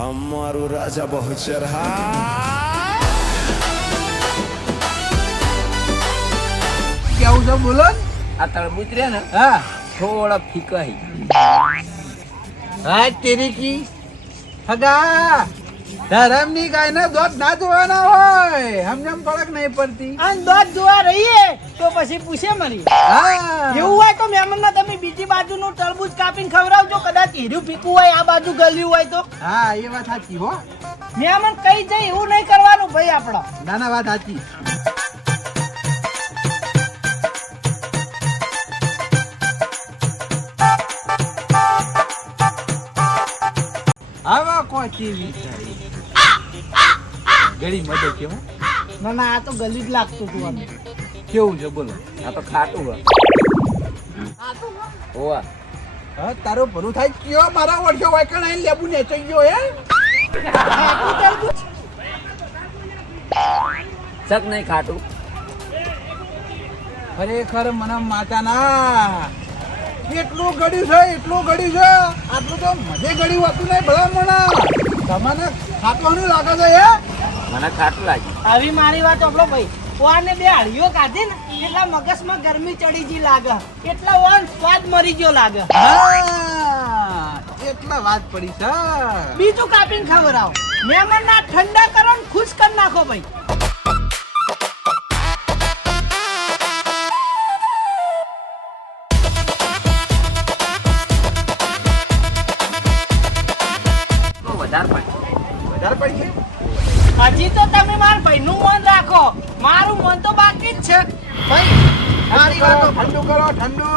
हमारू राजा बहुचर કેવું છે બોલો આ તરબૂચ રે ને હા થોડા ફીકા હી હા તેરી કી હગા ધરમની ગાયના દોધ ના જોવાના હોય સમજમ પડક નહીં પડતી અને દોધ જોવા રહીએ તો પછી પૂછે મરી હા એવું હોય તો મહેમાનના તમે બીજી બાજુનું તરબૂચ કાપીને ખવડાવજો કદાચ હીરું ફીકું હોય આ બાજુ ગલ્યું હોય તો હા એ વાત સાચી હો મહેમાન કઈ જાય એવું નહીં કરવાનું ભાઈ આપડે નાના વાત સાચી આવા કોચી વિચારી ઘડી મદદ કેવું ના ના આ તો ગલી જ લાગતું હતું આને. કેવું છે બોલો આ તો ખાટું હે હોવા હા તારો ભલું થાય કયો મારા વર્ષો વાયકણ આઈને લેબુ નેચઈ ગયો હે આટલું તરબૂચ સક નહીં ખાટું ખરેખર મને માતાના એટલું ગળ્યું છે આટલું તો મજે ગળ્યું હતું નહીં ભલા મણા તમને ખાટવાનું લાગે છે હે મને ખાટું લાગ્યું આવી મારી વાત આપણો ભાઈ ઓને બે હળીઓ કાઢી ને એટલા મગજમાં ગરમી ચડી ગઈ લાગે એટલા ઓન સ્વાદ મરી ગયો લાગે હા એટલા વાત પડી છે બીજું કાપીને ખવડાવો મહેમાનના ઠંડા કરો ને ખુશ કરી નાખો ભાઈ તો વધારે પાણી વધારે પડી છે હજી તો તમે મારા ભાઈનું મન રાખો મારું મન તો બાકી જ છે ભાઈ મારી વાતો ઠંડુ કરો ઠંડુ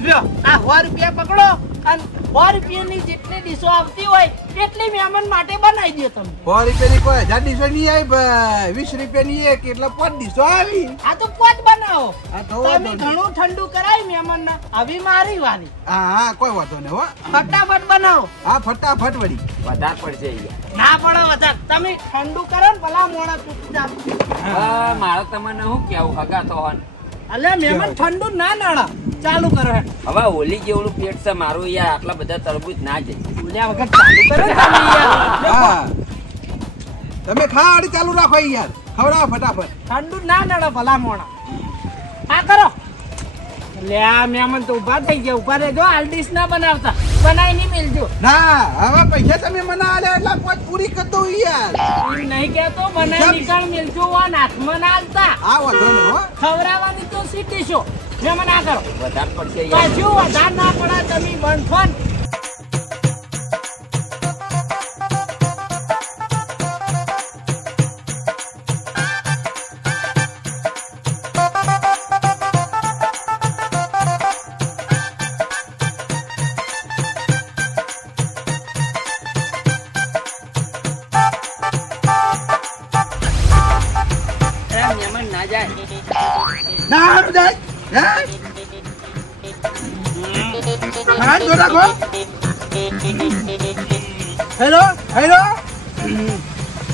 લ્યો આ 100 રૂપિયા પકડો અને 100 રૂપિયાની જેટલી ડીશો આવતી હોય એટલી મહેમાન માટે બનાવી દો તમે 100 રૂપિયાની કોઈ 1000 ડીશો નહીં આવી ભાઈ 20 રૂપિયાની એક એટલે 5 ડીશો આવી આ તો પોત બનાવો આ તો તમે વાંધો નહીં. ઘણું ઠંડુ કરાવી મહેમાનના આવી મારી વારી હા કોઈ વાંધો નહીં હો ફટાફટ બનાવો હા ફટાફટ વળી વધારે પડશે અહીંયા ના પડો વધારે તમે ઠંડુ કરો ને ભલા મોણા ચૂપચાપ હા મારે તમને શું કેવું હગા તો હન અલ્યા મહેમાન ઠંડુ ના નડા ચાલુ કરો હે હવે હોલી જેવડું પેટ છે મારું યાર આટલા બધા તરબૂચ ના જાય બોલ્યા વગર ચાલુ કરો ને તમે યાર હા તમે ખાડી ચાલુ રાખો યાર ખવડાવો ફટાફટ ઠંડુ ના નડા ભલા મોણા આ કરો લે આ મહેમાન તો ઊભા થઈ ગયા ઊભા રહેજો આલડીશ ના બનાવતા બનાવી નહીં મેલજો ના હવે પૈસા તમે મને આલ્યા એટલે પોત પૂરી કરી દઉં યાર એમ નહીં કહેતો બનાવી નીકળ મેલજો આ નાથમાં ના આવતા આ વાંધો નહીં હો ખવડાવવાની તો સીધી છો મહેમાન આ કરો વધારે પડશે યાર પાછું વધારે ના પડે તમે બંધો ને મહેમાન ના જાય ના હારું જાય હે હા જો રાખો હેલો હેલો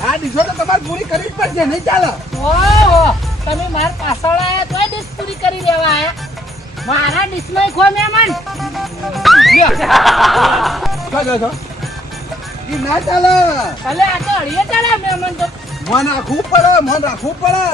આ ડીશો તો તમારે પૂરી કરવી જ પડશે નહીં ચાલે ઓહો તમે માર પાછળ આયા તોય ડીશ પૂરી કરી લેવા આયા મારા ડીશમાં ખો મહેમાન લ્યો. જો ઈ ના ચાલે અલે આ તો હળીએ ચાલે મહેમાન તો મન રાખવું પડે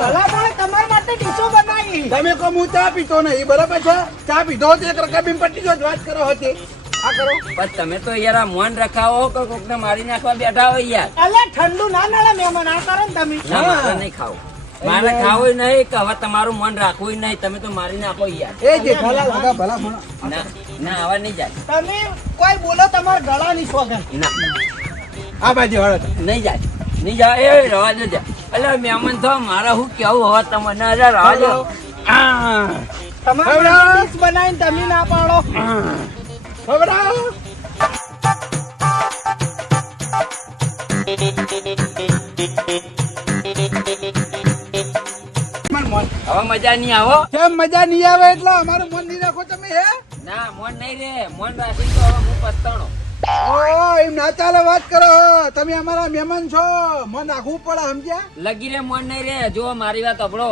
ભલા મને તમારા માટે ડીશો બનાવી તમે કહો હું ચા પીતો નહીં બરાબર છે ચા પીધો હતો એક રકાબી પટ્ટી જો વાત કરો હતી આ કરો પણ તમે તો યાર આ મોન રખાવો કે કોકને મારી નાખવા બેઠા હોય યાર અલે ઠંડુ ના નડે મહેમાન આ કરો ને તમે ના મારે નહીં ખાવું મારે ખાવું નહીં કે હવે તમારું મન રાખવું નહીં તમે તો મારી નાખો યાર એ જેઠાલાલ આગા ભલા ભણા ના ના આવા નહીં જાય તમે કોઈ બોલો તમારા ગળાની સોગન ના આ બાજુ હળો નહીં જાય નહીં જાય એ રવા દે એટલે મહેમાન તો મારા હું કેવું હવે તમને અરે રવા દો તમારા ડીશ બનાવીને તમે ના પાડો ખવડાવો હવે મજા નહીં આવો કેમ મજા નહીં આવે એટલે અમારું મન નહીં રાખો તમે હે ના મોન નહીં રે મોન રાખી તો હવે હું પસ્તાણો ઓ એમ ના ચાલે વાત કરો તમે અમારા મહેમાન છો મન રાખવું પડે સમજ્યા લગી રે મોન નહીં રે જો મારી વાત અભળો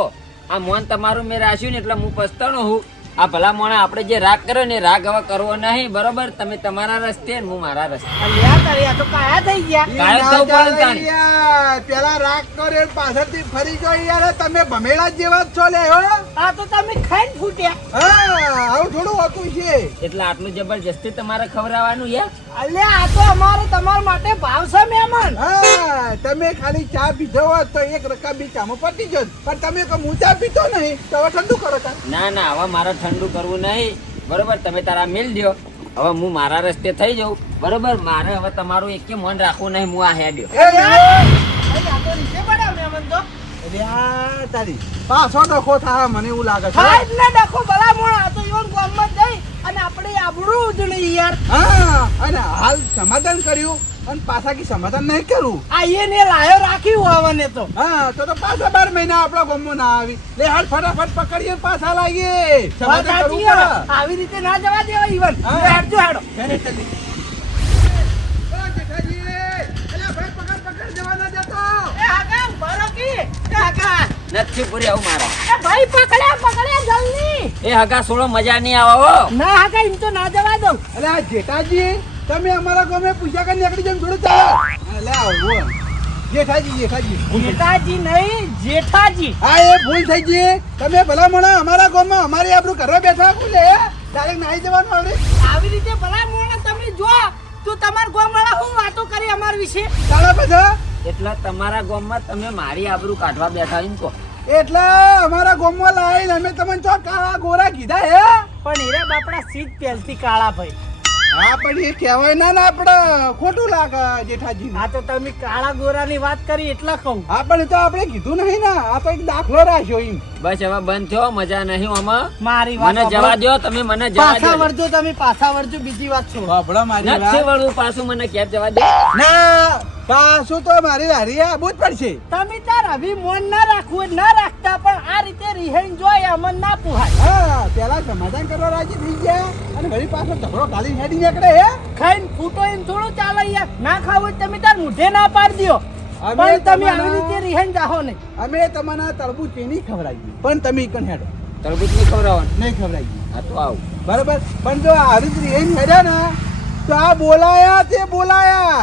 આ મોન તમારું મેં રાખ્યું ને એટલે હું પસ્તાણો હું આ ભલા મોણા આપણે જે રાગ કર્યો ને એ રાગ હવે કરવો નહીં, બરોબર? તમે તમારા રસ્તે ને હું મારા રસ્તે. અલ્યા કર્યા તો કાયા થઈ ગયા. કાંઈ ના તો પણ ચાલે તાણી. યાર. પેલા રાગ કર્યો ને પાછળથી ફરી ગયો યાર. તમે ભમેડા જ જેવા જ છો લે હો. આ તો તમે ખાઈને ફૂટ્યા. હા આવું થોડું હોતું છે. એટલે આટલું જબરજસ્તી તમારે ખવડાવવાનું યાર? અલ્યા આ તો અમારો તમારા માટે ભાવ છે મહેમાન. હા તમે ખાલી ચા પીધો હોત તો એક રકાબી ચામાં પતી જત. પણ તમે કહો હું ચા પીતો નહીં તો હવે ઠંડુ કરો તા. ના ના, હવે મારે ઠંડુ કરવું નહીં, બરોબર? તમે તારા મિલ દો, હવે હું મારા રસ્તે થઈ જાઉં, બરોબર? મારે હવે તમારું એકે મન રાખવું નહીં, હું આ હેડ્યો. આ તો નીચે પડાવ મહેમાન તો. અલ્યા તારી પાછો ડખો થાય મને એવું લાગે છે. ખાઈ જ ના ડખો ભલા મોણા. આ તો યોન ગામમાં જઈ અને આપણે આબરૂ ઉજળી યાર. હા અને હાલ સમાધાન કર્યું અને પાછા કી સમાધાન નહીં કરું. આ એને લાયો રાખ્યું આવને તો. હા તો પાછા 12 મહિના આપણા ગામમાં ના આવી. લે હાલ ફટાફટ પકડીએ પાછા લાવીએ. સમાધાન કરવું સાચી પડે. વાત. આવી રીતે ના જવા દેવા ઈવન. હા. હેડજો હેડો. ઘરે ચાલી. ઓ જેઠાજી, અલ્યા ભાઈ પકડ જવા ના જતો. એ હાકા ઉભા કી. એ હાકા. નથી પૂરી આવું મારા. એ ભાઈ પકડ્યા જલ્દી. એ હગા સોળો મજા નહીં આવે હો. ના હાકા એમ તો ના જવા દઉં. અલ્યા જેઠાજી તમે અમારા ગામે પૂછ્યા કરી નીકળી જેમ થોડું ચાલે. અલ્યા આવો. જેઠાજી જેઠાજી નહીં જેઠાજી. હા એ ભૂલ થઈ ગઈ. તમે ભલા મણા અમારા ગામમાં અમારી આબરૂ કરવા બેઠા કોલે ડાયરેક્ટ નાહી જવાનું આવડે. આવી રીતે ભલા મોણા તમે જો તું તમાર ગામવાળા હું વાતો કરી અમાર વિશે. તારા બધા એટલે તમારા ગામમાં તમે મારી આબરૂ કાઢવા બેઠા એમ કહો? એટલે અમારા ગામમાં લાવીને અમે તમને ચો કાળા ગોરા કીધા હે. પણ હીરા બાપડા સીટ પહેલથી કાળા ભાઈ. હા પણ એ કહેવાય ના ને આપણે ખોટું લાગે જેઠાજી. આ તો તમે કાળા ગોરાની વાત કરી એટલે કહું. હા પણ એ તો આપણે કીધું નહીં ને. આ તો એક દાખલો રાખ્યો એમ. બસ હવે બંધ થયો, મજા નહીં આમાં. મારી વાત મને જવા દો, તમે મને જવા પાછા દો. વળજો તમે પાછા વળજો બીજી વાત છોડો. બાપડા મારી નથી વળવું પાછું, મને ક્યાં જવા દે. ના પાછું તો મારી લારી આબુ જ પડશે. તમે તાર અભી મોન ના રાખવું હોય ના રાખતા પણ આ રીતે રિહાઈન જોય અમન ના પુહાય. હા પેલા સમાધાન કરવા રાજી થઈ ગયા અને વળી પાછો ઝઘડો ગાલી હેડી નીકળે હે. ખાઈને ફૂટો એમ થોડું ચાલે યાર. ના ખાવું હોય તમે તાર મુઢે ના પાડી દો. અમે પણ તમે તમારા- આવી રીતે રિહાઈન જાહો નહીં. અમે તમને તરબૂચ નહીં ખવડાવી પણ તમે ઈકન હેડો તરબૂચ નહીં ખવડાવવાનું. નહીં ખવડાવી. હા તો આવું. બરાબર પણ જો આ રીતે એમ હેડ્યા ને તો આ બોલાયા તે બોલાયા.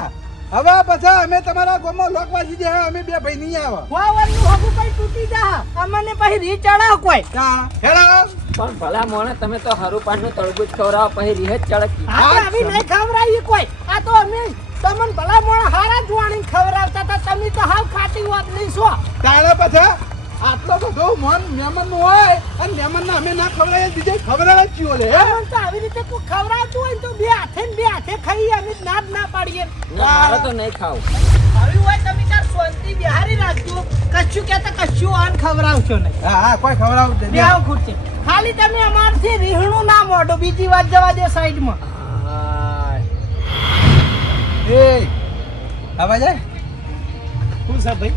હવે પછી અમે તમારા ગામમાં લોક વાસી દે અમે બે ભાઈ નહીં આવે. વાવરનું હગું કઈ તૂટી જા અમને પછી રી ચડાવ કોઈ. હેડો પણ ભલા મોણે તમે તો હારું પાનનું તરબૂચ ખવડાવો પછી રીહજ ચડકી. આ તો આવી નહીં ખવડાવી કોઈ. આ તો અમે તમને ભલા મોણા હારા જોવાની ખવડાવતા હતા. તમે તો હાવ ખાટી વાતલી છો. તાણે પછી આટલો બધો મન મહેમાન નું હોય અને મહેમાન અમે ના ખવડાવીએ બીજે ખવડાવે જ છીએ લે. અમને તો આવી રીતે કોઈ ખવડાવતું હોય ને તો બે હાથે ખાઈએ અમે ના જ ના પાડીએ. ના, મારે તો નહીં ખાવું. આવી હોય તમે તાર શાંતિ બિહારી રાખજો. કશું કહેતા કશું આન ખવડાવશો નહીં. હા હા કોઈ ખવડાવ બેહો ખુરશી. ખાલી તમે અમારથી રીહણું ના મોઢો બીજી વાત જવા દે સાઈડમાં. હાય. એ આવા જાય શું છે ભાઈ?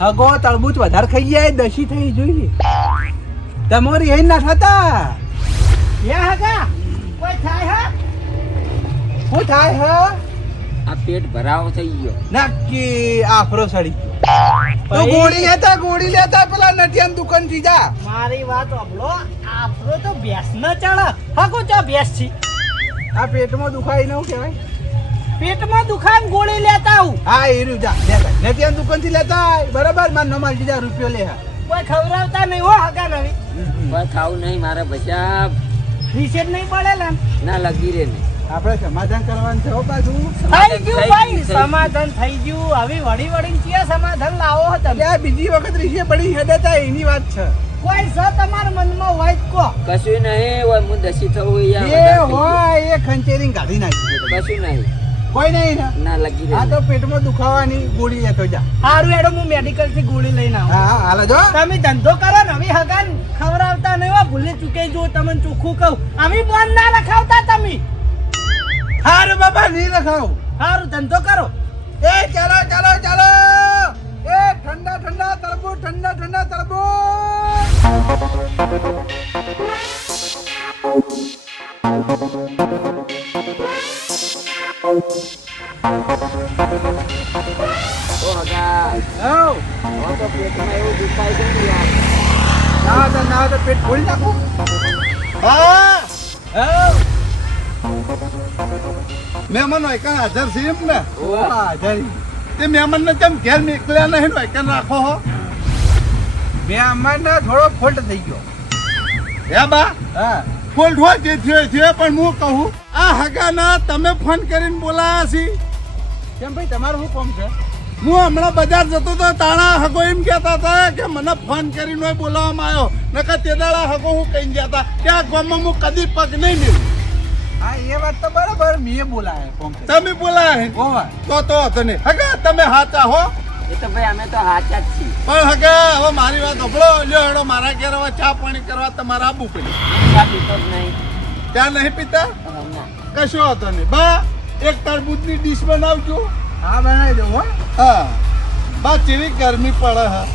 હગો તરબૂચ વધારે ખાઈ જાય દશી થઈ જોઈએ. તમારી અહીં ના થતા યા હગા કોઈ થાય હા? શું થાય હે? આ પેટ ભરાવો થઈ ગયો. નક્કી આફરો સડી તો ભાઈ. ગોળી લેતા પેલા નટિયાન દુકાન થી જા. મારી વાત સાંભળો. આપણો તો ભેંસ ન ચડે. હગો ચા ભેંસ છે? આ પેટમાં દુખાય ન કહેવાય. પેટમાં દુખાન ગોળી લેતા આવું. હા એ રહ્યું જા લેતા નટિયાન દુકાન થી લેતા આય. બરાબર માર નમાલ દીધા રૂપિયો લે. કોઈ ખવડાવતા નહીં હો હગા નવી. બસ ખાવું નહીં મારે ભસ્યા. રીસેટ નહીં પડેલા ને? ના લગી રે નહીં. આપણે સમાધાન કરવાનું છે હો પાછું. થઈ ગયું ભાઈ થઈ ગયું. સમાધાન થઈ ગયું. હવે વળી વળી ચિયા સમાધાન લાવો હો તમે. એટલે આ બીજી વખત રીશે બળી હેડતા એની વાત છે. કોઈ સ તમારા મનમાં હોય તો કહો. કશું નહીં હોય, હું દસી થવું એ યાર. હોય એ ખંચેરી કાઢી નાખી. કશું નહીં. કોઈ નહીં ને ના લગી રે આ નહીં. તો પેટમાં દુખાવાની ગોળી લેતો જા. હારું હેડો હું મેડિકલ થી ગોળી લઈને આવું. હા હા હાલો જો. તમે ધંધો કરો ને હવે હગાન ખવડાવતા નહીં હો. ભૂલે ચૂકે જો તમને ચોખ્ખું કહું. અમે બોન ના રખાવતા તમે. હારું બાબા નહીં રખાવ. હારું ધંધો કરો. એ ચાલો ચાલો ચાલો. એ ઠંડા ઠંડા તરબૂચ ઠંડા ઠંડા ઓ હગા, હઉ. હવે તો પેટમાં એવું દુખાય છે ને યાર. ના તો પેટ ફોડી નાખું. હા હા મહેમાન હોય કાં હાજર છે એમ ને ઓવા જરી તે મહેમાન ને કેમ ઘેર નીકળ્યા નહીં હોય કાં રાખો હો મેં અમારને થોડો ફોલ્ટ થઈ ગયો. હે બા હા ફોલ્ટ હોય જે થયો પણ હું કહું આ હગાના તમે ફોન કરીને બોલાયા છી કેમ ભાઈ તમારું શું કામ છે? હું હમણાં બજાર જતો તો તાણા હગો એમ કહેતા હતા કે મને ફોન કરીને હોય બોલાવવામાં આવ્યો નકર તે દાડા હગો હું કહી ગયા હતા કે આ ગામમાં હું કદી પગ નહીં મેળવું હા એ વાત તો બરાબર મેં બોલાયા કામ છે. તમે બોલાયા હે ઓવા તો હતો નહીં હગા તમે હાચા હો એ તો ભાઈ અમે તો હાચા જ છીએ. પણ હગા હવે મારી વાત સાંભળો લ્યો હેડો મારા ઘેર હવે ચા પાણી કરવા તમારે આવવું પડે ચા પીતો જ નહીં. ચા નહીં પીતા ના. કશો હતો નહીં બા એક તરબૂચની ડીશ બનાવજો હા બનાવી દઉં હો. હા બા ચેવી ગરમી પડે હા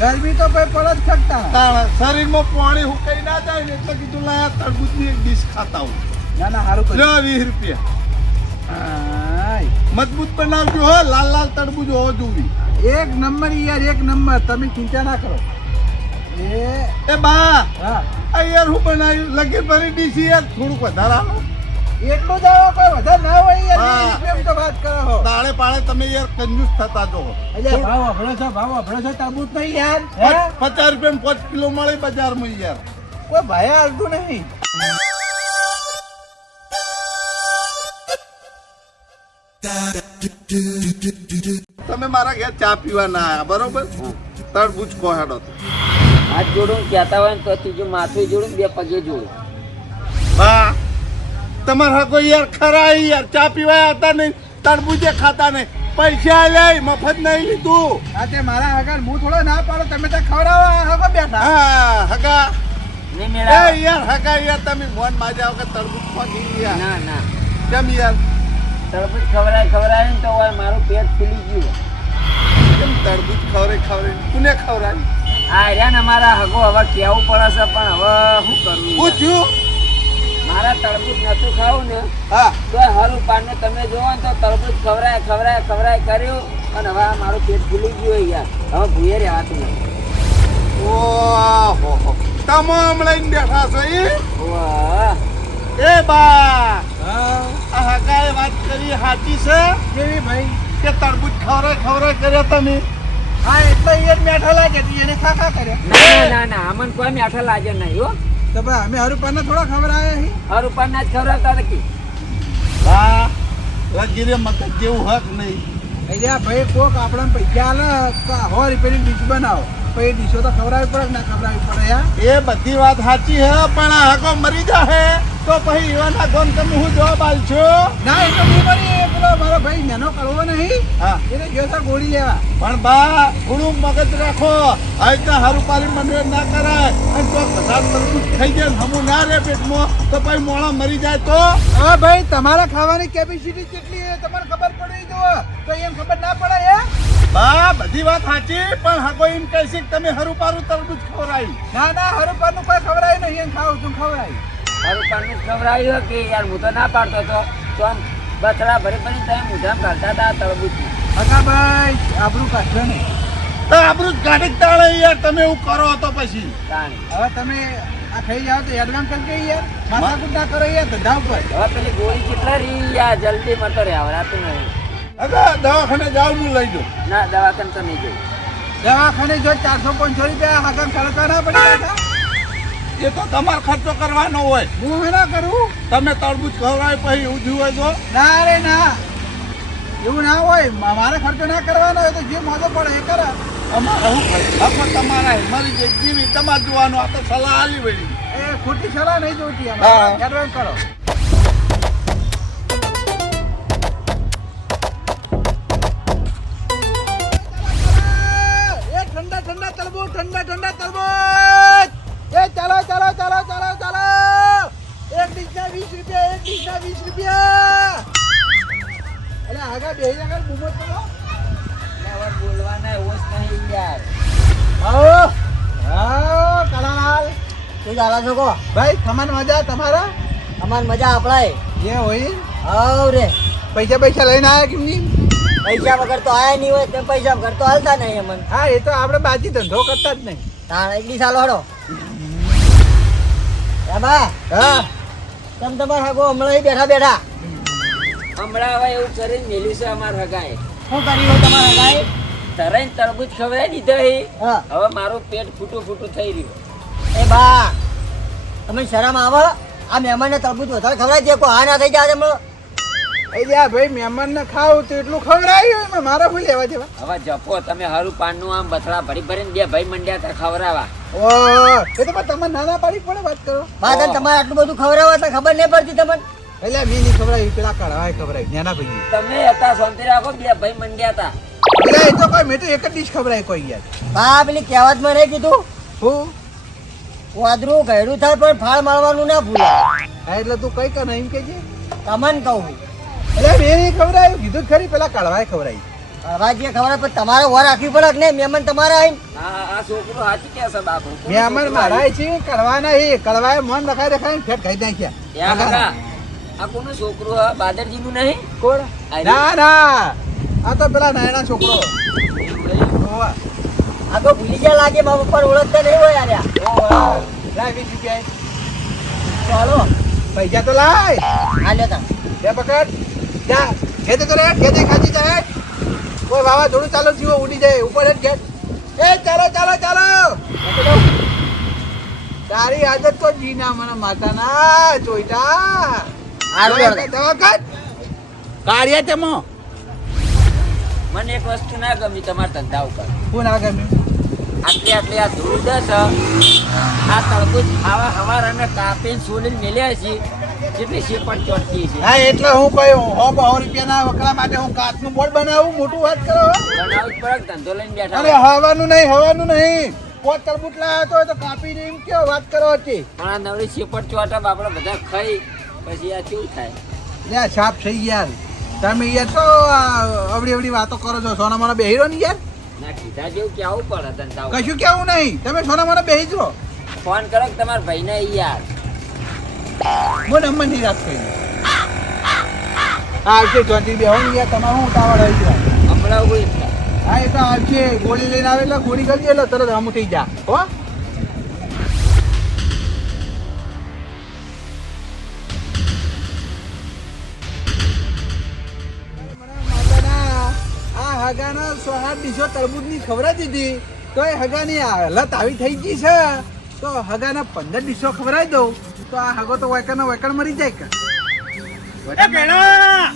ગરમી તો ભાઈ પડે જ શકતા. તાણા શરીરમાં પાણી હુકાઈ ના જાય ને એટલે કીધું લાયા તરબૂચની એક ડીશ ખાતા હું ના ના સારું કર્યું. લ્યો 20 રૂપિયા હાય. મજબૂત બનાવજો હો લાલ લાલ તરબૂચ હોવો જોવી એક નંબર યાર એક નંબર તમે ચિંતા ના કરો. એ બા હા આ યાર હું બનાવ્યું લગી ભરી ડીશ યાર થોડુંક વધારે આલો એટલું જ આવો કોઈ વધારે ના હોય યાર હા. 20 રૂપિયામાં તો વાત કરો હો. દાળે પાળે તમે યાર કંજૂસ થતા જો અલ્યા ભાવ અભળો છો તરબૂચ નહીં યાર હે? 50 રૂપિયા 5 કિલો મળે બજારમાં યાર કોઈ ભાઈ આવતું નહીં. તમે મારા ઘેર ચા પીવા ના આયા બરોબર તરબૂચ કોહાડો હાથ જોડું કહેતા હોય ને તો ત્રીજું માથું જોડું બે પગે જોડું. બા તમારા કોઈ યાર ખરા યાર ચા પીવા આવતા નહીં તરબૂચે ખાતા નહીં પૈસા લે મફત નહીં લીધું આ તે મારા આગળ હું થોડો ના પાડો તમે તો ખવડાવવા હગો બેઠા. હા હગા નહીં એ મેળા. યાર હગા યાર તમે ફોન માં જાઓ કે તરબૂચ ખોગી યાર ના ના કેમ યાર તરબૂચ ખવડાય ને તો હોય મારું પેટ ફૂલી ગયું. કેમ તરબૂચ ખવરે કોને ખવરાય આ રહ્યા ને અમારા હગો હવે કેવું પડે છે પણ હવે શું કરવું? પૂછ્યું મારા તરબૂચ નતું ખાવું ને હા તો હરું પાડને તમે જોવો ને તો તરબૂચ ખવરાય કર્યું અને હવે આ મારું પેટ ફૂલી ગયું યાર હવે ભૂયે રહેવાતું નથી. ઓહો તમામ લઈને બેઠા છો ઓહ. એ બા હા આ હગાએ વાત કરી સાચી છે કેવી ભાઈ? કે તરબૂચ ખવરે કર્યા તમે હા એટલે એ જ મેઠા લાગે છે, એને ખા કર્યા. ના આમન કોઈ મેઠા લાગે નહીં હો. તો ભાઈ અમે હરું પાને થોડા ખબર આવે છે. હરું પાડને જ ખવડાવતા નથી. હા લગીરે મગજ જેવું હક નહીં એટલે ભાઈ કોક આપણને પૈસા આલે તો 100 રૂપિયાની ડીશ બનાવો પછી ડીશો તો ખવડાવવી પડે કે ના ખવડાવવી પડે યાર. એ બધી વાત સાચી હે પણ આ હકો મરી જાહે તો પછી એવાના ગોમ તમે હું જવાબ આલશો ના એ તો હું કરી પેલો મારો ભાઈ નેનો કરવો નહીં હા એને ગયો તો ગોળી લેવા. પણ બા થોડું મગજ રાખો આ રીતના હારું પારી મને ના કરાય અને તો બધા તરબૂચ ખાઈ જાય ને હમું ના રે પેટમાં તો પછી મોણા મરી જાય તો હા ભાઈ તમારા ખાવાની કેપેસિટી કેટલી છે તમારે ખબર પડી જુઓ તો એને ખબર ના પડે હે. બા બધી વાત સાચી પણ હકો એમ કહે છે કે તમે હરું પારું તરબૂચ ખવરાઈ ના ના હરું પાનું કોઈ ખવડાય નહીં એને ખાવું તું ખવડાય. હરું પાડનું ખવડાવ્યું કે યાર હું તો ના પાડતો હતો તો આમ બથડા ભરી તમે મોઢામાં કાઢતા હતા તરબૂચ. હકા ભાઈ આપણું કાઢશો નહીં. તો આપણું ગાડી તાળે યાર તમે એવું કરો તો પછી હવે તમે આ ખાઈ જાઓ તો એડવાન્સ કરી દઈએ યાર માથાકૂટ ના કરો યાર ધંધા ઉપર. હવે પેલી ગોળી કેટલા રહી યાર જલ્દી મતો રહેવડાતું નહીં. હવે દવાખાને જાવ હું લઈ દઉં ના દવાખાને તો નહીં જઈ. દવાખાને જો 400-500 રૂપિયા હકામ ખર્ચવા ના પડી બેઠા. એ તો તમારે ખર્ચો કરવાનો હોય હું ના કરું. તમે તરબૂચ ખવડાય પછી એવું થયું હોય તો ના રે ના એવું ના હોય મારે ખર્ચો ના કરવાનો હોય તો જે મોજો પડે એ કરે. અમારે શું ખર્ચો તમારા મરી જાય જીવી તમારે જોવાનું આ તો સલાહ આલી વળી એ ખોટી સલાહ નહીં જોઈતી હા. અમારે એડવાન્સ કરો. એ ઠંડા તરબૂચ ઠંડા તરબૂચ એ ચાલો એક ડીશના 20 રૂપિયા એટલે આગળ બેહી આગળ બૂમો ચલો. હવે બોલવાના હોશ નહીં યાર. આવો કલાલાલ શું ચાલે છો કો ભાઈ તમાર મજા તમારા અમાર મજા આપણાય જે હોય આવ રે પૈસા લઈને આયા કે નહીં? પૈસા વગર તો આયા નહીં હોય તે પૈસા વગર તો હાલતા નહીં અમન હા એ તો આપણે બાજી ધંધો કરતા જ નહીં. તાણ એકલી સાલો હડો બાબા હા તમે તમારા હાગો હમણાં બેઠા બેઠા હમણાં હવે એવું કરીને મેલ્યું છે અમાર હગાએ શું કર્યું તમારા ગાય તરાઈને તરબૂચ ખવડાવી દીધા હે. હા હવે મારું પેટ ફૂટું થઈ રહ્યું. એ બા તમે શરમ આવે આ મહેમાનને તરબૂચ વધારે ખવડાવી દે કોઈ હા ના થઈ જાય હમણાં એ જા ભાઈ મહેમાનને ખાવ તો એટલું ખવડાવ્યું એમાં મારા શું લેવા દેવા હવે જપો તમે હારું પાનનું આમ બથડા ભરીને બે ભાઈ મંડ્યા હતા ખવડાવવા. ઓહ એ તો પણ તમે નાના પાડી પડે વાત કરો બા તને તમારે આટલું બધું ખવડાવવા તો ખબર નહીં પડતી તમને એટલે મેં નહીં ખવડાવી પેલા કળવાય ખવડાવી નાના ભાઈ તમે હતા શાંતિ રાખો બે ભાઈ મંડ્યા હતા. એટલે એ તો કોઈ મેં તો એક જ ડીશ ખવડાવી કોઈ યાર બા પેલી કહેવતમાં નહીં કીધું શું વાદરું ગયડું થાય પણ ફાળ મારવાનું ના ભૂલાય હા એટલે તું કઈ કર એમ કેજે તમને કહું એટલે મેં નહીં ખવડાવ્યું કીધું જ ખરી પેલા કળવાય ખવડાવી અવાજીએ ખબર પણ તમારે વાર રાખવી પડે કે નહીં મહેમાન તમારે આવીને આ છોકરો સાચી કે છે બાપુ. મહેમાન મારા છે કળવાના એ કળવાય મન રખાય ફેટ ખાઈ નાખ્યા યા કાકા આ કોનું છોકરું હે? બાદરજીનું નહીં? કોણ ના ના આ તો પેલા નાના છોકરો ઓવા આ તો ભૂલી ગયા લાગે મારા પપ્પા ઓળખતા નહીં હોય યાર ઓવા લાય 20 રૂપિયા ચાલો પૈસા તો લાય આ લે તા બે પકડ જા ખેતે તો રે ખેતે ખાજી જાય કોઈ વાવા થોડું ચાલો જીવો ઉડી જાય ઉપર જ ઘેર એ ચાલો ચાલો ચાલો તારી આદત તો જી ના મને માતા ના જોઈતા દવા કર કાર્ય તેમાં મને એક વસ્તુ ના ગમી તમારા ધંધા ઉપર. કોણ આ ગમ્યું આટલી આ ધૂળ દસ આ તરબૂચ આવા હવાર અને કાપીને સોલીને મેલ્યા છે જેટલી શેપટ ચોટતી છે. હા એટલે હું કહ્યું 100 રૂપિયાના વકરા માટે હું કાચનું બોર્ડ બનાવું મોટું વાત કરો બનાવું જ પડે કે ધંધો લઈને બેઠા અરે હોય. હવાનું નહીં પોત તરબૂચ લાવ્યો તો કાપીને એમ કેવો વાત કરો હતી પણ આ નવરી શેપટ ચોટપ આપણે બધા ખાઈ પછી આ કેવું થાય? યા છાપ થઈ યાર તમે યાર તો અવડી અવડી વાતો કરો છો સોના મને બેહીરો ને યાર ના કીધા જેવું કેવું પડે ધંધા ઉપર. કશું કેવું નહીં તમે સોના મને બેહી જ રહો ફોન કરો કે તમારા ભાઈને યાર મને નંબર નહીં રાખતો આવશે ચોથી બે હું યાર તમારું હું ઉતાવળ આવી ગયા હમણાં કોઈ જ ના. હા એ તો આવશે ગોળી લઈને આવે એટલે ગોળી કરજે એટલે તરત હમું થઈ જા હો આ હગાના 100 ડીશો તરબૂચની ખવડાવી દીધી તો એ હગાની હાલત આવી થઈ ગઈ છે તો હગાના 15 ડીશો ખવડાવી દઉં તો આ હગો તો વૈકણ મરી જાય કે એ ભેણા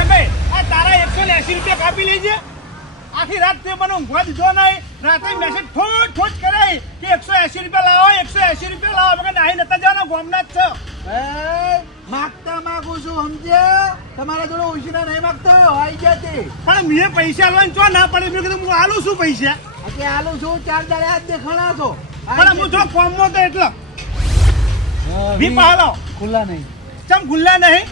એ ભાઈ આ તારા 180 રૂપિયા કાપી લેજે. આખી રાત તે મને ઊંઘવા દીધો નહીં. રાતે મેસેજ ઠોટ ઠોટ કરે કે 180 રૂપિયા લાવો 180 રૂપિયા લાવો. મગર નાહી નતા જવાના ગોમના જ છે. માગતા માંગુ છું સમજે તમારા જોડે ઓછીના નહીં માગતો આવી ગયા તે પણ મેં પૈસા આલવાનું ચો ના પડે. મેં કીધું હું આલું છું પૈસા. કે આલુ છું 4 દાડે આજ દેખાણા છો પણ હું જો ફોર્મમાં તો એટલો વી પાલો ખુલ્લા નહીં ચમ ગુલ્લા નહીં.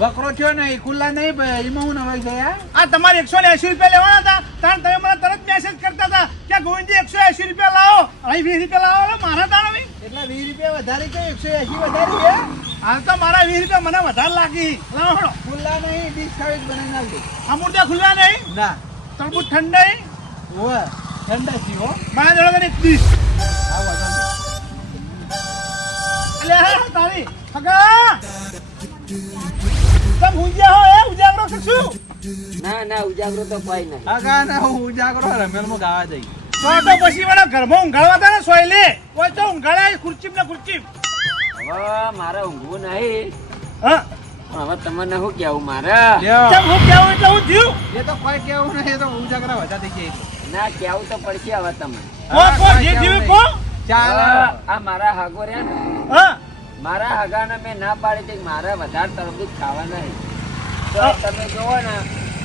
વકરો થયો નહીં ખુલ્લા નહીં ભાઈ એમાં હું નવાઈ ગયા આ તમારે 180 રૂપિયા લેવાના હતા તાણ તમે મને તરત મેસેજ કરતા હતા કે ગોવિંદજી 180 રૂપિયા લાવો અહીં 20 રૂપિયા લાવો એટલે મારા તાણ હવે એટલે 20 રૂપિયા વધારે કે 180 વધારી હે હાલ તો મારા 20 રૂપિયા મને વધારે લાગી. લાવો ખુલ્લા નહીં ડીશ ખાવી બનાવી નાખી અમૂર્ત્યા ખુલ્લા નહીં ના તરબૂચ ઠંડાઈ ઓય ઠંડા છી હો મારા જોડે એક ડીશ આ વાંધો એટલે હા તારી હગા તમ હુંજ્યા હો એ ઉજાગરો કરશું. ના ના ઉજાગરો તો કોઈ નહીં. આગા ના હું ઉજાગરો રમેલમાં ગાવા જઈ તો પછી મને ઘરમાં ઊંઘાડવા હતા ને સોયલે કોઈ તો ઊંઘાડ્યા ખુરચીમ ને ખુરચીમ. હવે મારે ઊંઘવું નહીં. હા પણ હવે તમને શું કેવું મારે? ચમ હું કેવું એટલે હું થયું. એ તો કોઈ કેવું નહીં એ તો ઉજાગરા વધારે થઈ જાય ના કેવું તો પડશે હવે તમને. કો જે થયું કો. ચાલ આ મારા હાગો રહ્યા ને હા મારા હગાને મેં ના પાડી હતી કે મારે વધારે તરબૂચ ખાવા નહીં. તો તમે જોવો ને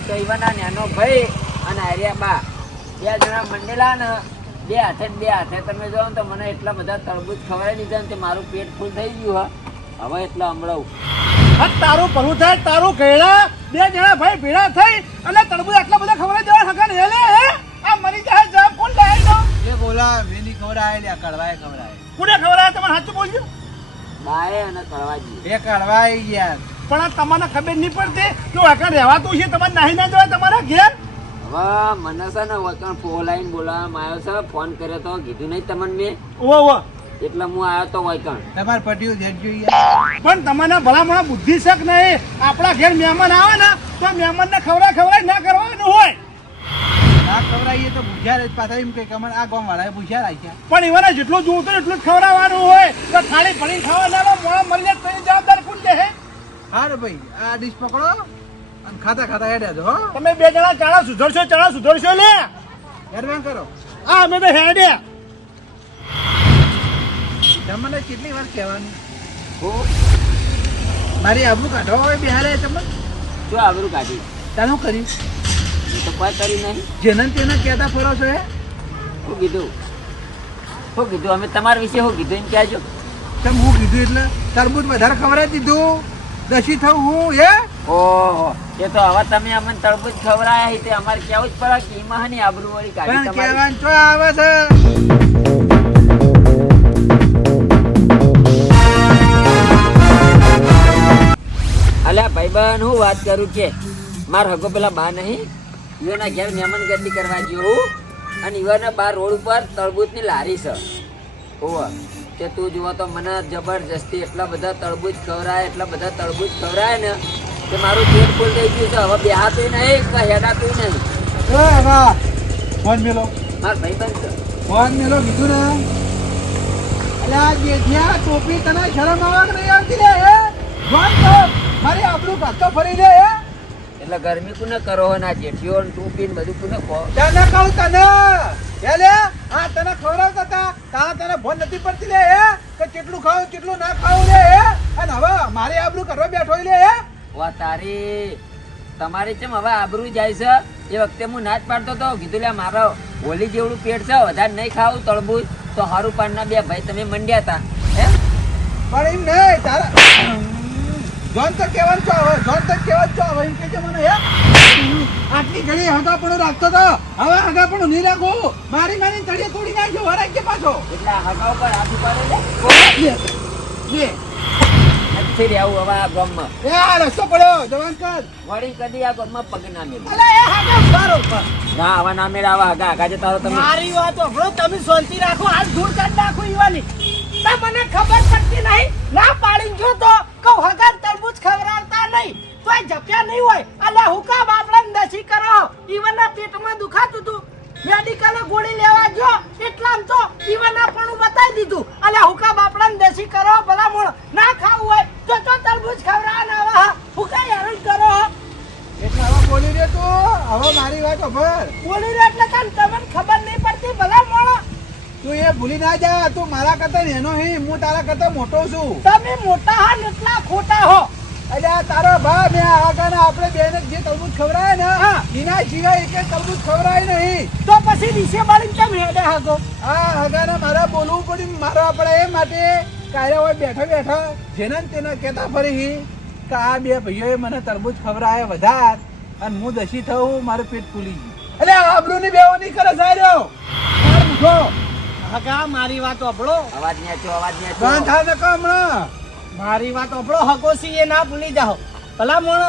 તો ઈવાના નાનો ભાઈ અને આર્યા બા બે જણા મંડેલા ને બે હાથે તમે જોવો ને તો મને એટલા બધા તરબૂચ ખવડાવી દીધા ને તે મારું પેટ ફૂલ થઈ ગયું હવે એટલે હમણાં હા તારું પરવું થાય તારું ઘેડા બે જણા ભાઈ ભેળા થઈ અને તરબૂચ આટલા બધા ખવડાવી દેવા હગા ને હેલે હે આ મરી જાય જવાબ કોણ લાય નો એ બોલા વેલી ખવડાય લ્યા કડવાય ખવડાય કોને ખવડાવે તમને સાચું બોલજો. બાએ અને કળવાજી એ કડવાય યાર પણ આ તમને ખબર નહીં પડતી કે વાકણ રહેવાતું છે તમારે નાહી ના જવાય તમારા ઘેર. હવે મને છે ને વકણ ફોન લાઈન બોલાવવામાં આવ્યો છે. ફોન કર્યો તો કીધું નહીં તમને મેં. ઓ એટલે હું આવ્યો તો વૈકણ. તમારે પટ્યું જેટ જોઈએ પણ તમને ભલામણ બુદ્ધિ શક નહીં. આપણા ઘેર મહેમાન આવે ને તો મહેમાનને ખવડાય ના કરવાનું હોય. ના ખવડાવીએ તો ભૂખ્યા પાછા એમ કે અમને આ ગામ વાળાએ ભૂખ્યા રાખ્યા. પણ એવાને જેટલું જોવું એટલું જ ખવડાવવાનું હોય. તો થાળી ભરીને ખાવા ના મોડા મરી જાય તો એની જવાબદાર કોણ લે હે? હા રે ભાઈ આ ડીશ પકડો અને ખાતા ખાતા હેડ્યા છો હો તમે બે જણા ચણા સુધરશો લે. એડવાન્સ કરો. હા અમે તો હેડ્યા. તમને કેટલી વાર કહેવાનું હું મારી આબરૂ કાઢવા હોય બિહારે તમને શું આબરૂ કાઢી? તાનું કર્યું હું તો કોઈ કરી નહીં. જેને તેને કહેતા ફરો છો હે શું કીધું? અમે તમારા વિશે શું કીધું એમ કહેજો. તમે હું કીધું એટલે તરબૂચ વધારે ખવડાવી દીધું દસી થવું હું હે ઓહો, એ તો હવે તમે અમને તરબૂચ ખવડાયા છે તે અમારે કેવું જ પડે કે એમાં ની આબરૂ વાળી કાઢી પણ તમારી. કહેવાનું તો આવે છે અલ્યા ભાઈબંધ હું વાત કરું કે માર હગો પેલા બા નહીં ઈવાના ઘેર મહેમાન ગતિ કરવા ગયો અને ઈવાના બાર રોડ ઉપર તરબૂચની લારી છે. ઓવા તે તું જુઓ તો મને જબરજસ્તી એટલા બધા તરબૂચ ખવરાય ને કે મારું પેટ ફૂલ થઈ ગયું છે. હવે બેહાતું નહીં કે હેડાતું નહીં. ફોન મેલો માર ભાઈબંધ છે. ફોન મેલો કીધું ને એટલે આ જેઠિયા ટોપી તને શરમ આવવા નહીં આવતી લે હે ફોન તો મારી આબરૂ કાઢતો ફરી લે હે એટલે ગરમી કોને કરો હો ના જેઠીઓ ને ટૂપી ને બધું કોને ખો. તને કહું તને લે આ તને ખવડાવતા હતા તારા તને ફોન નથી પડતી લે હે કે કેટલું ખાવું કેટલું ના ખાવું લે હે અને હવે મારી આબરૂ કરવા બેઠો લે હે વાહ તારી તમારી ચમ હવે આબરૂ જાય છે. એ વખતે હું ના જ પાડતો તો કીધું લે મારો હોલી જેવડું પેટ છે વધારે નહીં ખાવું તળબૂચ તો હારું પાડના બે ભાઈ તમે મંડ્યા હતા હે. પણ એમ નહીં તારા જોન તો કેવાનું છો હવે જોન તો કેવાનું છો હવે એમ કહેજો મને હે આટલી ઘડી હગાપણું રાખતો તો હવે હગાપણું નહીં રાખું મારી તળિયે તોડી નાખ્યો વરાઈ કે પાછો એટલે આ હગા ઉપર હાથ ઉપાડે લે લે નથી રહેવું હવે આ ગામમાં. એ આ રસ્તો પડ્યો જવાન કર વળી કદી આ ગામમાં પગ ના મેળવે. અલે એ હગા સારો પર ના આવા ના મેળે આવા હગા હગા જતા રહો તમે. મારી વાત સાંભળો, તમે શાંતિ રાખો. હાલ દૂર કાઢ નાખો ઈવાની. તમને ખબર પડતી નહીં. ના પાડીને જો તો કહું હગા તરબૂચ ખવડાવતા નહીં તોય જપ્યા નહીં હોય. અલ્યા હુકા બાપડા નસી કરો. ઈવનના પેટમાં દુખાતું હતું મેડિકલે ગોળી લેવા જો એટલામ તો ઈવનના પણ બતાવી દીધું. અલ્યા હુકા બાપડા નસી કરો ભલા મોણ ના ખાવું હોય તો તરબૂચ ખવડાવવાના આવા હુકા હેરાન કરો. એટલે હવે બોલી રે તું હવે મારી વાત ખબર બોલી રહ્યો એટલે તમને ખબર નહીં પડતી ભલા મોણ. તું એ ભૂલી ના જા તું મારા કરતા નેનો હી હું તારા કરતા મોટો છું તમે મોટા હા ને એટલા ખોટા હો. એટલે આ તારો ભા ને આગળ આપણે બેને જે તરબૂચ ખવડાય ને હા. એના સિવાય એક તરબૂચ ખવડાય નહીં તો પછી નીચે બાળીને કેમ હેડે હાગો? આ હગાને મારા બોલવું પડ્યું મારો આપણે એ માટે કાલે હોય બેઠા જેને ને તેને કહેતા ફરી કે આ બે ભાઈઓએ મને તરબૂચ ખવડાય વધાર અને હું દસી થયું મારું પેટ ફૂલી ગયું એટલે આબરૂની બેવાની કરે સાર્યો માર મૂઠો હગા મારી વાત ઓભળો. અવાજ ન્યાચો ગાં થાય ને કાં હમણાં મારી વાત ઓભળો. હગોસી એ ના ભૂલી જાઓ. ભલા મોણ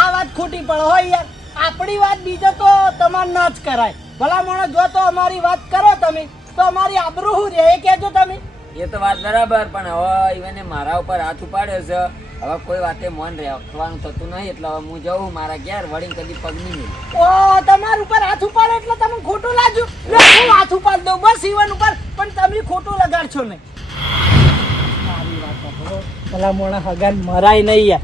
આ વાત ખોટી પડે હોય યાર. આપણી વાત બીજો તો તમારે ના જ કરાય. ભલા મોણ જો તો અમારી વાત કરો તમે તો અમારી આબરૂ શું રહે એ કહેજો તમે. એ તો વાત બરાબર પણ હવે ઈવને મારા ઉપર હાથ ઉપાડ્યો છે. હવે કોઈ વાતે મન રાખવાનું થતું નહીં એટલે હવે હું જાઉં મારા ઘેર વળી કદી પગ નહીં મિલે. ઓ તમારા ઉપર હાથ ઉપાડે એટલે તમને ખોટું લાગ્યું. લે હું હાથ ઉપાડ દઉં બસ ઈવન ઉપર પણ તમે ખોટું લગાડશો નહીં. મારી વાત સાંભળો. ભલા મોણા હગાન મરાય નહીં યાર.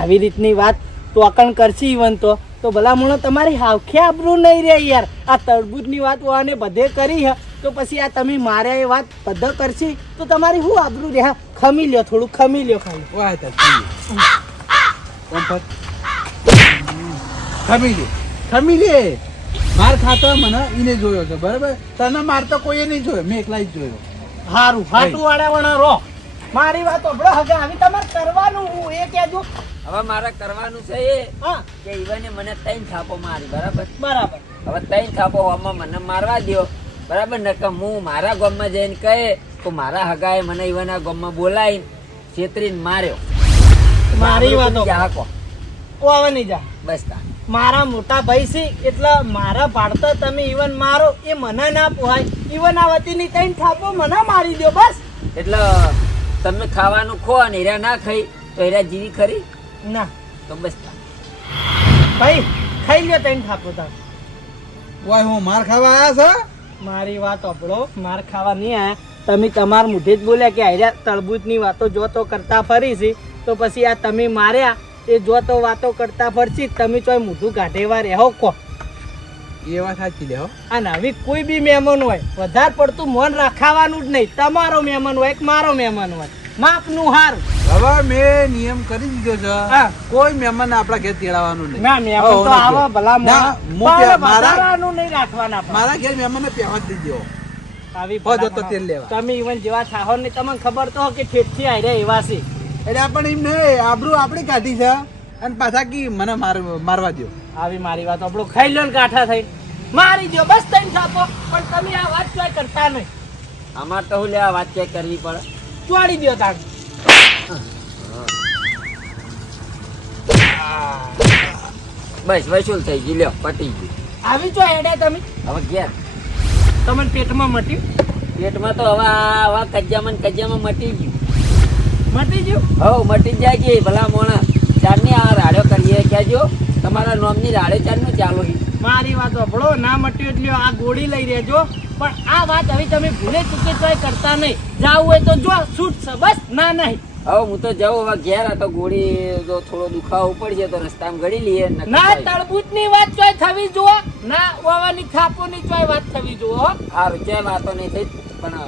આવી રીતની વાત તોકણ કરશી ઈવન તો ભલા મોણો તમારી હાવખે આબરૂ નહીં રહે યાર. આ તરબૂચની વાત વાને બધે કરી હે તો પછી આ તમે મારે એ વાત બધે કરશી તો તમારી શું આબરૂ રહે? ખમી લ્યો થોડું ખમી લ્યો ખાલી. વાહ તાર ખમી લે માર ખાતો મને ઈને જોયો છે બરાબર તને માર તો કોઈએ નહીં જોયો મેં એકલા જ જોયો હારું હાટું વાળા રો. મારી વાત ઓભળો હગા હવે તમારે કરવાનું હું એ કહેજો. હવે મારે કરવાનું છે એ હા કે ઈવને મને 3 થાપો મારી બરાબર. બરાબર. હવે 3 થાપો આમાં મને મારવા દ્યો બરાબર ને કે હું મારા ગામમાં જઈને કહે તો મારા હગાએ મને ઈવના ગામમાં બોલાવીને છેતરીને માર્યો. મારી વાતો હાકો ઓ હવે નહીં જા. બસ તા મારા મોટા ભાઈ છે એટલે મારા પાડતા તમે ઈવન મારો એ મને ના પોહાય. ઈવન આ વતીની 3 થાપો મને મારી દો બસ એટલે તમે ખાવાનું ખો અને હીરા ના ખાઈ તો હીરા જીવી ખરી ના તો બસ ભાઈ ખાઈ લ્યો તઈને થાપો તાર ઓય હું માર ખાવા આયા મારી વાત સાંભળો માર ખાવા નહીં આયા તમે તમાર મુઢે જ બોલ્યા કે આયરા તરબૂચની વાતો જો તો કરતા ફરી છે તો પછી આ તમે માર્યા એ જો તો વાતો કરતા ફરશી તમે ચોય મોઢું કાઢેવા રહો કો એ વાત સાચી લે હો. અને આવી કોઈ બી મહેમાન હોય વધારે પડતું મન રાખાવાનું જ નહીં. તમારો મહેમાન હોય કે મારો મહેમાન હોય માપનું હારું. હવે મેં નિયમ કરી દીધો છે હા. કોઈ મહેમાન આપણા ઘેર તેડાવવાનું નહીં. ના મહેમાન તો હવે આવા ભલા ના, મોણા. હું પણ મારા- વધારાનું નહીં રાખવાના આપણે. મારા ઘેર મહેમાનને પહેવા જ દીધો. આવી હો, જો તો ભલા તેલ મોણા. લેવા. તમે ઈવન જેવા છાહો ને તમને ખબર તો કે ઠેઠથી આયરા એવા છે. એટલે આપણે એમ નહીં આબરૂ આપણી કાઢી છે અને પાછા કી મને મારવા દો. આવી મારી વાત આપણો ખાઈ લો ને કાઠા થઈ મારી દો બસ તઈને થાપો. પણ તમે આ વાત ચોય કરતા નહીં. અમાર તો હું લેવા વાત ચેક કરવી પડે ચોડી દો તાણ. બસ વસૂલ થઈ ગયું લ્યો પટી ગયું આવી ચો હેડ્યા તમે હવે ઘેર તમને પેટમાં મટ્યું પેટમાં તો હવે આવા કજ્જામાં મટી ગયું મટી ગયું. હવ મટી જાય કે ભલા મોણા ચારની આ રાડ્યો કરીએ કહેજો તમારા નોમની રાડે ચારનું ચાલુ છે મારી વાત સાંભળો ના મટ્યું એટલે આ ગોળી લઈ રહેજો. પણ આ વાત હવે તમે ભૂલે ચૂકે ચોય કરતા નહીં. જાવું હોય તો જો છૂટ છે બસ ના નહીં. હવે હું તો જાઉં હવે ઘેર આ તો ગોળી જો થોડો દુખાવો પડી તો રસ્તામાં ગળી લઈએ નકર ના જાય. તળબૂચની વાત ચોય થવી જુઓ ના ઓવાની થાપોની ચોય વાત થવી જુઓ હો. હારું ચાય વાતો નહીં થઈ પણ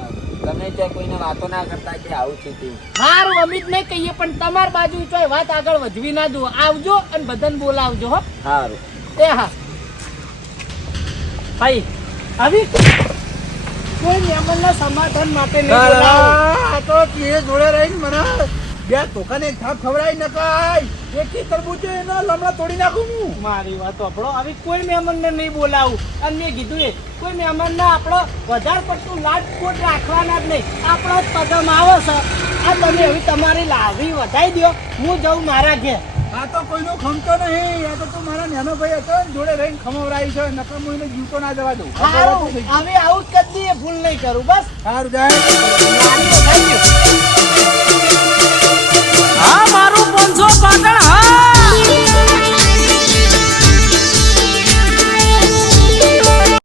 તમે ચાય કોઈને વાતો ના કરતા કે આવું છે તે હારું અમે જ નહીં કહીએ પણ તમાર બાજુ ચોય વાત આગળ વધવી ના જુઓ. આવજો અને બધાને બોલાવજો હો. હારું એ હા ભાઈ આવી કોઈ મહેમાનના સમાધાન માટે નહીં બોલાવો. આ તો તે જોડે રહીને મને બે ધોકાને એક થાપ ખવડાવી નખાય. એકી તરબૂચે એના લમડા તોડી નાખું હું. મારી વાત સાંભળો આવી કોઈ મહેમાનને નહીં બોલાવું. અને મેં કીધું એ કોઈ મહેમાનને આપણો વધારે પડતું લાડકોટ રાખવાના જ નહીં. આપણો જ પગમ આવે છે આ તમે હવે તમારી લાવી વધારી દો. હું જાઉં મારા ઘેર. આ તો કોઈનો ખમતો નહીં. આ તો તું મારા નાનો ભાઈ હતો ને જોડે રહીને ખમવડાવી છે. નકર હું એને જીવતો ના જવા દઉં. સારું હવે આવું જ કદી એ ભૂલ નહીં કરું બસ. સારું જાય. લાવી વધારી દો.